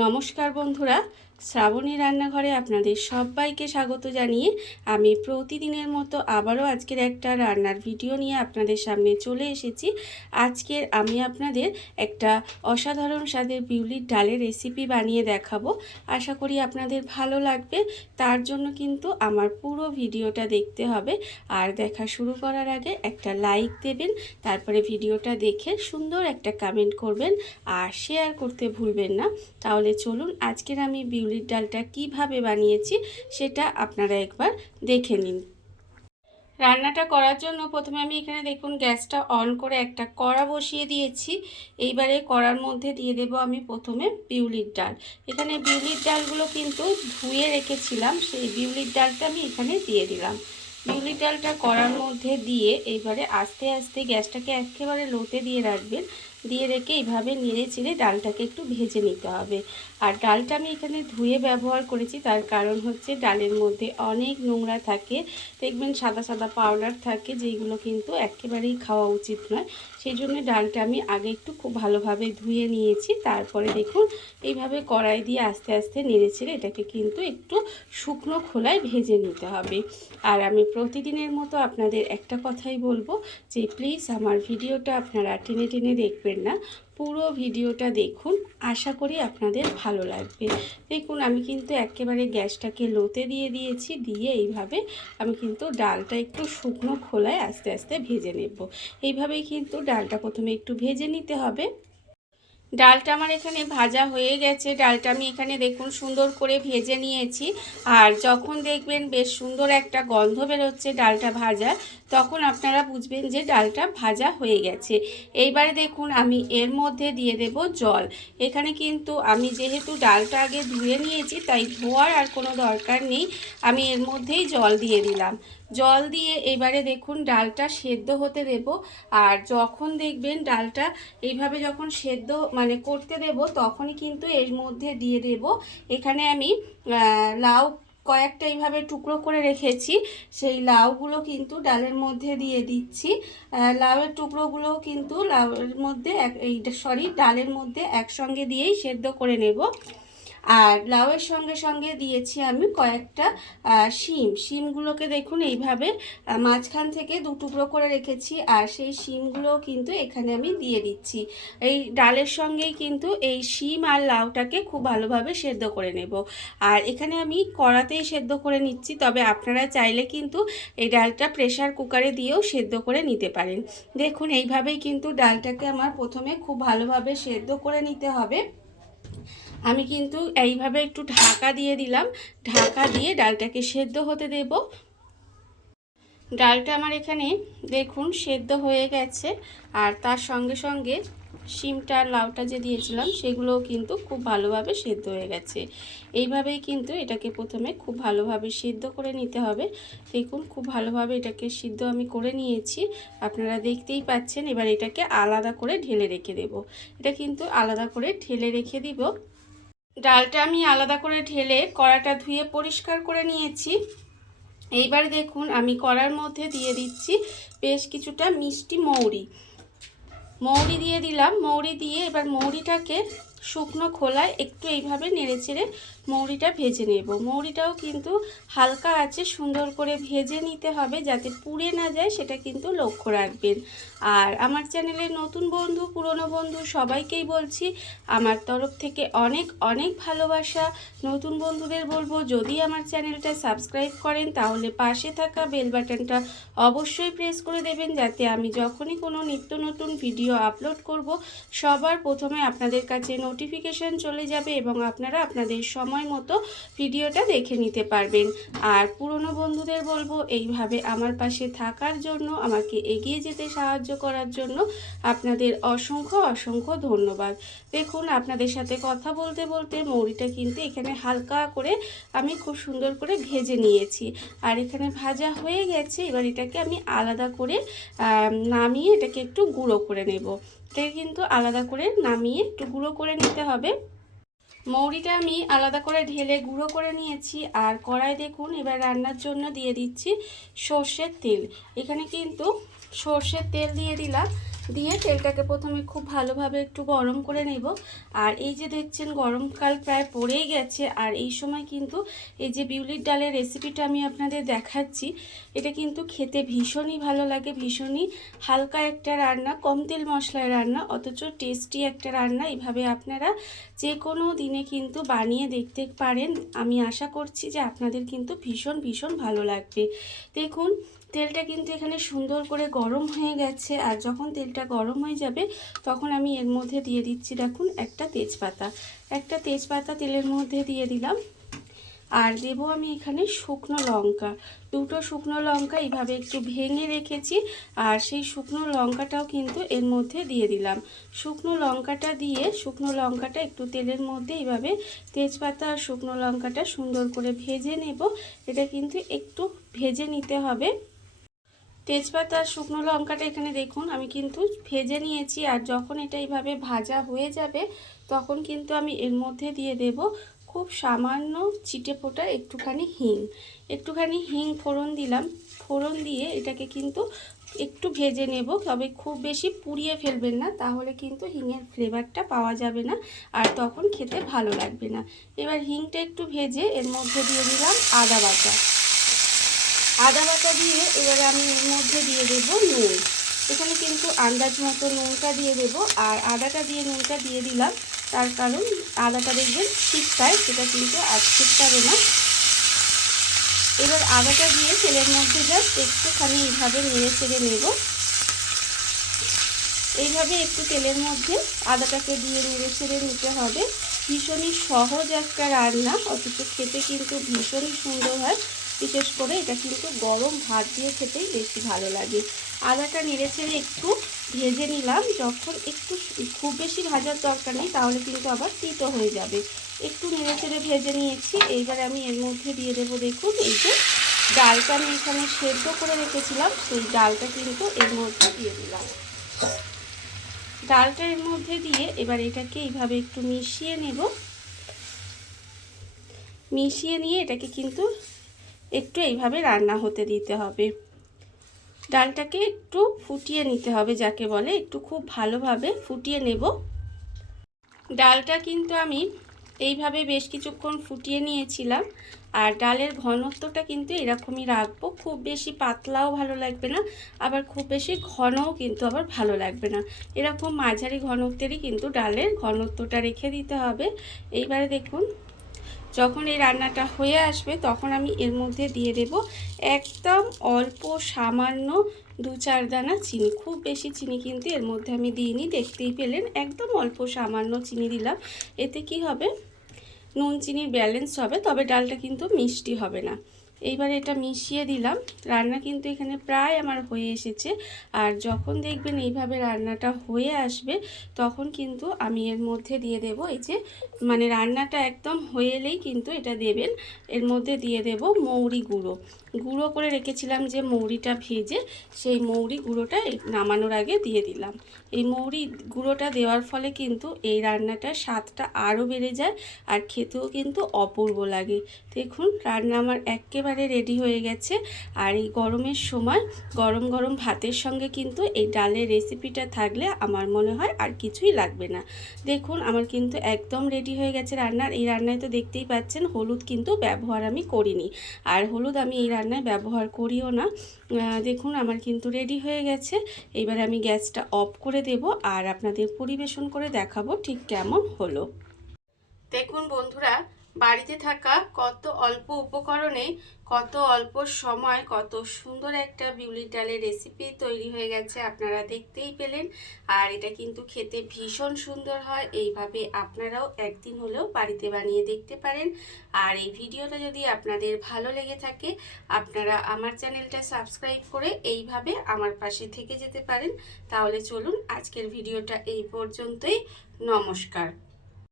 নমস্কার বন্ধুরা, শ্রাবণী রান্নাঘরে আপনাদের সবাইকে স্বাগত জানিয়ে আমি প্রতিদিনের মতো আবারও আজকের একটা রান্নার ভিডিও নিয়ে আপনাদের সামনে চলে এসেছি। আজকের আমি আপনাদের একটা অসাধারণ স্বাদের বিউলির ডালের রেসিপি বানিয়ে দেখাবো। আশা করি আপনাদের ভালো লাগবে। তার জন্য কিন্তু আমার পুরো ভিডিওটা দেখতে হবে। আর দেখা শুরু করার আগে একটা লাইক দেবেন, তারপরে ভিডিওটা দেখে সুন্দর একটা কমেন্ট করবেন আর শেয়ার করতে ভুলবেন না। তাহলে চলুন আজকের আমি বিউলির ডালটা কিভাবে বানিয়েছি সেটা আপনারা একবার দেখে নিন। রান্নাটা করার জন্য প্রথমে আমি এখানে দেখুন গ্যাসটা অন করে একটা কড়া বসিয়ে দিয়েছি। এইবারে কড়ার মধ্যে দিয়ে দেব আমি প্রথমে বিউলির ডাল। এখানে বিউলির ডালগুলো কিন্তু ধুয়ে রেখেছিলাম, সেই বিউলির ডালটা আমি এখানে দিয়ে দিলাম। বিউলির ডালটা কড়ার মধ্যে দিয়ে এইবারে আস্তে আস্তে গ্যাসটাকে একেবারে লোতে দিয়ে রাখবেন। দিয়ে রেখে এইভাবে নেড়ে চেড়ে ডালটাকে একটু ভেজে নিতে হবে। আর ডালটা আমি এখানে ধুয়ে ব্যবহার করেছি, তার কারণ হচ্ছে ডালের মধ্যে অনেক নোংরা থাকে, দেখবেন সাদা সাদা পাউডার থাকে, যেগুলো কিন্তু একেবারেই খাওয়া উচিত নয়। সেই জন্য ডালটা আমি আগে একটু খুব ভালোভাবে ধুয়ে নিয়েছি। তারপরে দেখুন এইভাবে কড়াই দিয়ে আস্তে আস্তে নেড়ে চেড়ে এটাকে কিন্তু একটু শুকনো খোলায় ভেজে নিতে হবে। আর আমি প্রতিদিনের মতো আপনাদের একটা কথাই বলবো যে প্লিজ আমার ভিডিওটা আপনারা টেনে টেনে দেখবেন না, পুরো ভিডিওটা দেখুন। আশা করি আপনাদের ভালো লাগবে। দেখুন আমি কিন্তু একেবারে গ্যাসটাকে লোতে দিয়ে দিয়েছি, দিয়ে এইভাবে আমি কিন্তু ডালটা একটু শুকনো খোলায় আস্তে আস্তে ভেজে নেব। এইভাবেই কিন্তু ডালটা প্রথমে একটু ভেজে নিতে হবে। ডালটা আমার এখানে ভাজা হয়ে গেছে। ডালটা আমি এখানে দেখুন সুন্দর করে ভেজে নিয়েছি। আর যখন দেখবেন বেশ সুন্দর একটা গন্ধ বেরোচ্ছে ডালটা ভাজা, তখন আপনারা বুঝবেন যে ডালটা ভাজা হয়ে গেছে। এইবারে দেখুন আমি এর মধ্যে দিয়ে দেব জল। এখানে কিন্তু আমি যেহেতু ডালটা আগে ধুয়ে নিয়েছি, তাই ধোয়ার আর কোনো দরকার নেই, আমি এর মধ্যেই জল দিয়ে দিলাম। জল দিয়ে এবারে দেখুন ডালটা সেদ্ধ হতে দেব। আর যখন দেখবেন ডালটা এইভাবে যখন সেদ্ধ করতে দেব, তখনই কিন্তু এর মধ্যে দিয়ে দেব এখানে আমি লাউ কয়েকটা এইভাবে টুকরো করে রেখেছি, সেই লাউগুলো কিন্তু ডালের মধ্যে দিয়ে দিচ্ছি। লাউয়ের টুকরোগুলো কিন্তু লাউয়ের মধ্যে ডালের মধ্যে একসঙ্গে দিয়েই সেদ্ধ করে নেব। আর লাউয়ের সঙ্গে সঙ্গে দিয়েছি আমি কয়েকটা শিমগুলোকে দেখুন এইভাবে মাঝখান থেকে দু টুকরো করে রেখেছি, আর সেই শিমগুলো কিন্তু এখানে আমি দিয়ে দিচ্ছি। এই ডালের সঙ্গেই কিন্তু এই শিম আর লাউটাকে খুব ভালোভাবে সেদ্ধ করে নেব। আর এখানে আমি কড়াতেই সেদ্ধ করে নিচ্ছি, তবে আপনারা চাইলে কিন্তু এই ডালটা প্রেসার কুকারে দিয়েও সেদ্ধ করে নিতে পারেন। দেখুন এইভাবেই কিন্তু ডালটাকে আমার প্রথমে খুব ভালোভাবে সেদ্ধ করে নিতে হবে। আমি কিন্তু এইভাবে একটু ঢাকা দিয়ে দিলাম, ঢাকা দিয়ে ডালটাকে সেদ্ধ হতে দেব। ডালটা আমার এখানে দেখুন সেদ্ধ হয়ে গেছে। আর তার সঙ্গে সঙ্গে শিমটা আর লাউটা যে দিয়েছিলাম সেগুলোও কিন্তু খুব ভালোভাবে সেদ্ধ হয়ে গেছে। এইভাবেই কিন্তু এটাকে প্রথমে খুব ভালোভাবে সেদ্ধ করে নিতে হবে। দেখুন খুব ভালোভাবে এটাকে সিদ্ধ আমি করে নিয়েছি, আপনারা দেখতেই পাচ্ছেন। এবার এটাকে আলাদা করে ঢেলে রেখে দেব। এটা কিন্তু আলাদা করে ঢেলে রেখে দিব। ডালটা আমি আলাদা করে ঢেলে কড়াটা ধুয়ে পরিষ্কার করে নিয়েছি। এইবার দেখুন আমি কড়ার মধ্যে দিয়ে দিচ্ছি বেশ কিছুটা মিষ্টি মৌরি দিয়ে দিলাম। মৌরি দিয়ে এবার মৌরিটাকে শুকনো খোলায় একটু এইভাবে নেড়েচেড়ে মৌরিটা ভেজে নেব। মৌরিটাও কিন্তু হালকা আছে সুন্দর করে ভেজে নিতে হবে, যাতে পুড়ে না যায় সেটা কিন্তু লক্ষ্য রাখবেন। আর আমার চ্যানেলে নতুন বন্ধু পুরনো বন্ধু সবাইকেই বলছি আমার তরফ থেকে অনেক অনেক ভালোবাসা। নতুন বন্ধুদের বলবো যদি আমার চ্যানেলটা সাবস্ক্রাইব করেন তাহলে পাশে থাকা বেল বাটনটা অবশ্যই প্রেস করে দেবেন, যাতে আমি যখনই কোনো নিত্য নতুন ভিডিও আপলোড করব সবার প্রথমে আপনাদের কাছে নোটিফিকেশান চলে যাবে এবং আপনারা আপনাদের সময় মতো ভিডিওটা দেখে নিতে পারবেন। আর পুরনো বন্ধুদের বলবো এইভাবে আমার পাশে থাকার জন্য, আমাকে এগিয়ে যেতে সাহায্য করার জন্য আপনাদের অসংখ্য অসংখ্য ধন্যবাদ। দেখুন আপনাদের সাথে কথা বলতে বলতে মৌরিটা কিন্তু এখানে হালকা করে আমি খুব সুন্দর করে ভেজে নিয়েছি। আর এখানে ভাজা হয়ে গেছে। এবার এটাকে আমি আলাদা করে নামিয়ে এটাকে একটু গুঁড়ো করে নেব। এটাকে কিন্তু আলাদা করে নামিয়ে একটু গুঁড়ো করে নিতে হবে। মৌরিটা আমি আলাদা করে ঢেলে গুঁড়ো করে নিয়েছি। আর কড়াই দেখুন এবার রান্নার জন্য দিয়ে দিচ্ছি সর্ষের তেল। এখানে কিন্তু সর্ষের তেল দিয়ে দিলাম। দিয়ে তেলটাকে প্রথমে খুব ভালোভাবে একটু গরম করে নেব। আর এই যে দেখছেন গরমকাল প্রায় পড়েই গেছে, আর এই সময় কিন্তু এই যে বিউলির ডালের রেসিপিটা আমি আপনাদের দেখাচ্ছি, এটা কিন্তু খেতে ভীষণই ভালো লাগে, ভীষণই হালকা একটা রান্না, কম তেল মশলায় রান্না, অথচ টেস্টি একটা রান্না। এইভাবে আপনারা যে কোনো দিনে কিন্তু বানিয়ে দেখতে পারেন। আমি আশা করছি যে আপনাদের কিন্তু ভীষণ ভীষণ ভালো লাগবে। দেখুন তেলটা কিন্তু এখানে সুন্দর করে গরম হয়ে গেছে, আর যখন তেলটা গরম হয়ে যাবে তখন আমি এর মধ্যে দিয়ে দিচ্ছি, দেখুন একটা তেজপাতা তেলের মধ্যে দিয়ে দিলাম। আর দেব আমি এখানে শুকনো লঙ্কা, দুটো শুকনো লঙ্কা এইভাবে একটু ভেঙে রেখেছি, আর সেই শুকনো লঙ্কাটাও কিন্তু এর মধ্যে দিয়ে দিলাম। শুকনো লঙ্কাটা একটু তেলের মধ্যে এইভাবে তেজপাতা আর শুকনো লঙ্কাটা সুন্দর করে ভেজে নেব। এটা কিন্তু একটু ভেজে নিতে হবে। তেজপাতা আর শুকনো লঙ্কাটা এখানে দেখুন আমি কিন্তু ভেজে নিয়েছি, আর যখন এটা এইভাবে ভাজা হয়ে যাবে তখন কিন্তু আমি এর মধ্যে দিয়ে দেব খুব সামান্য চিটে ফোঁটা একটুখানি হিং ফোড়ন দিলাম। ফোড়ন দিয়ে এটাকে কিন্তু একটু ভেজে নেব, তবে খুব বেশি পুড়িয়ে ফেলবেন না, তাহলে কিন্তু হিংয়ের ফ্লেভারটা পাওয়া যাবে না, আর তখন খেতে ভালো লাগবে না। এবার হিংটা একটু ভেজে এর মধ্যে দিয়ে দিলাম আদা বাটা দিয়ে এবারে আমি এর মধ্যে দিয়ে দেব নুন। এখানে কিন্তু আন্দাজ মতো নুনটা দিয়ে দেব, আর আদাটা দিয়ে নুনটা দিয়ে দিলাম, তার কারণ আদাটা দেখবেন ছিটকায়, সেটা কিন্তু আর ছিটকাবে না। এবার আদাটা দিয়ে তেলের মধ্যে জাস্ট একটুখানি এইভাবে নেড়ে চেড়ে নেব। এইভাবে একটু তেলের মধ্যে আদাটাকে দিয়ে নেড়ে চেড়ে নিতে হবে। ভীষণই সহজ একটা রান্না, অথচ খেতে কিন্তু ভীষণই সুন্দর হয়। বিশেষ করে এটা কিন্তু গরম ভাত দিয়ে খেতেই বেশি ভালো লাগে। আদাটা নেড়ে চেড়ে একটু ভেজে নিলাম, যখন একটু খুব বেশি ভাজার দরকার নেই, তাহলে কিন্তু আবার তিতো হয়ে যাবে। একটু নেড়ে চেড়ে ভেজে নিয়েছি। এইবার আমি এর মধ্যে দিয়ে দেবো, দেখুন এই যে ডালটা আমি এখানে সেদ্ধ করে রেখেছিলাম, সেই ডালটা কিন্তু এর মধ্যে দিয়ে দিলাম। ডালটা এর মধ্যে দিয়ে এবার এটাকে এইভাবে একটু মিশিয়ে নেব। মিশিয়ে নিয়ে এটাকে কিন্তু একটু এইভাবে রান্না হতে দিতে হবে। ডালটাকে একটু ফুটিয়ে নিতে হবে, যাকে বলে একটু খুব ভালোভাবে ফুটিয়ে নেব। ডালটা কিন্তু আমি এইভাবে বেশ কিছুক্ষণ ফুটিয়ে নিয়েছিলাম, আর ডালের ঘনত্বটা কিন্তু এরকমই রাখবো। খুব বেশি পাতলাও ভালো লাগবে না, আবার খুব বেশি ঘনও কিন্তু আবার ভালো লাগবে না। এরকম মাঝারি ঘনত্বেরই কিন্তু ডালের ঘনত্বটা রেখে দিতে হবে। এইবারে দেখুন যখন এই রান্নাটা হয়ে আসবে তখন আমি এর মধ্যে দিয়ে দেব একদম অল্প সামান্য 2-4 দানা চিনি। খুব বেশি চিনি কিন্তু এর মধ্যে আমি দিইনি, দেখতেই পেলেন একদম অল্প সামান্য চিনি দিলাম। এতে কি হবে, নুন চিনির ব্যালেন্স হবে, তবে ডালটা কিন্তু মিষ্টি হবে না। এইবার এটা মিশিয়ে দিলাম। রান্না কিন্তু এখানে প্রায় আমার হয়ে এসেছে, আর যখন দেখবেন এইভাবে রান্নাটা হয়ে আসবে তখন কিন্তু আমি এর মধ্যে দিয়ে দেব, এই যে মানে রান্নাটা একদম হয়ে এলেই কিন্তু এটা দেবেন, এর মধ্যে দিয়ে দেব মৌরি গুঁড়ো করে রেখেছিলাম যে মৌরিটা ভেজে, সেই মৌরি গুঁড়োটা নামানোর আগে দিয়ে দিলাম। এই মৌরি গুঁড়োটা দেওয়ার ফলে কিন্তু এই রান্নাটার স্বাদটা আরও বেড়ে যায়, আর খেতেও কিন্তু অপূর্ব লাগে। দেখুন রান্না আমার একেবারে রেডি হয়ে গেছে, আর এই গরমের সময় গরম গরম ভাতের সঙ্গে কিন্তু এই ডালের রেসিপিটা থাকলে আমার মনে হয় আর কিছুই লাগবে না। দেখুন আমার কিন্তু একদম রেডি হয়ে গেছে রান্নার। এই রান্নায় তো দেখতেই পাচ্ছেন হলুদ কিন্তু ব্যবহার আমি করিনি, আর হলুদ আমি এই রান্নায় ব্যবহার করিও না। দেখুন আমার কিন্তু রেডি হয়ে গেছে। এবার আমি গ্যাসটা অফ করে দেব, আর আপনাদের পরিবেশন করে দেখাবো ঠিক কেমন হলো। দেখুন বন্ধুরা, বাড়িতে থাকা কত অল্প উপকরণে কত অল্প সময় কত সুন্দর একটা বিউলির ডালের রেসিপি তৈরি হয়ে গেছে, আপনারা দেখতেই পেলেন। আর এটা কিন্তু খেতে ভীষণ সুন্দর হয়। এইভাবে আপনারাও একদিন হলেও বাড়িতে বানিয়ে দেখতে পারেন। আর এই ভিডিওটা যদি আপনাদের ভালো লেগে থাকে, আপনারা আমার চ্যানেলটা সাবস্ক্রাইব করে এইভাবে আমার পাশে থেকে যেতে পারেন। তাহলে চলুন আজকের ভিডিওটা এই পর্যন্তই। নমস্কার।